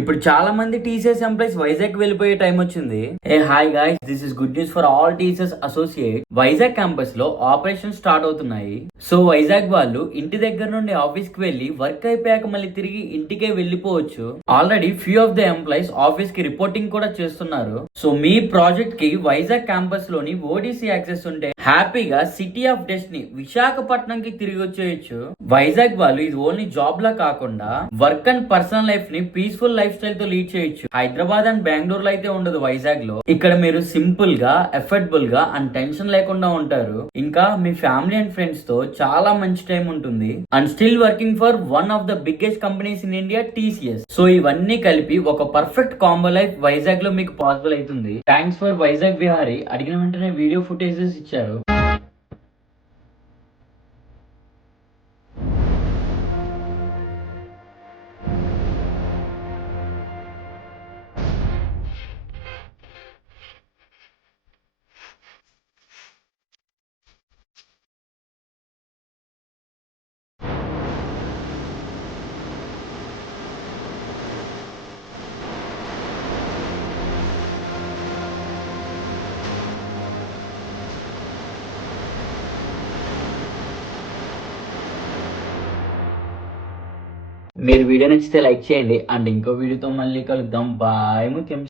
ఇప్పుడు చాలా మంది టీసీఎస్ ఎంప్లాయీస్ వైజాగ్ వెళ్ళిపోయే టైం వచ్చింది. Hey hi guys, this is good news for all TCS associate. Vizag campus లో ఆపరేషన్ స్టార్ట్ అవుతున్నాయి. సో వైజాగ్ వాళ్ళు ఇంటి దగ్గర నుండి ఆఫీస్ కి వెళ్లి వర్క్ అయిపోయాక మళ్ళీ తిరిగి ఇంటికే వెళ్ళిపోవచ్చు. Already few of the employees office కి రిపోర్టింగ్ కూడా చేస్తున్నారు. సో మీ ప్రాజెక్ట్ కి వైజాగ్ క్యాంపస్ లోని ఓడిసి యాక్సెస్ ఉంటే హ్యాపీగా సిటీ ఆఫ్ డెస్టినీ విశాఖపట్నం కి తిరిగి వచ్చేయచ్చు. వైజాగ్ వాళ్ళు ఇది ఓన్లీ జాబ్ లా కాకుండా వర్క్ అండ్ పర్సనల్ లైఫ్ ని పీస్ఫుల్ లైఫ్ స్టైల్ తో లీడ్ చేయొచ్చు. హైదరాబాద్ అండ్ బెంగళూరు లో అయితే ఉండదు. వైజాగ్ లో ఇక్కడ మీరు సింపుల్ గా, ఎఫర్టబుల్ గా అండ్ టెన్షన్ లేకుండా ఉంటారు. ఇంకా మీ ఫ్యామిలీ అండ్ ఫ్రెండ్స్ తో చాలా మంచి టైం ఉంటుంది. And still working for one of the biggest companies in India, TCS. So ఇవన్నీ కలిపి ఒక పర్ఫెక్ట్ కాంబో లైఫ్ వైజాగ్ లో మీకు పాసిబుల్ అవుతుంది. Thanks for Vizag Vihari. అడిగిన వెంటనే వీడియో ఫుటేజెస్ ఇచ్చారు. మీరు వీడియో నచ్చితే లైక్ చేయండి అండ్ ఇంకో వీడియోతో మళ్ళీ కలుద్దాం. బాయ్ ముఖ్యం.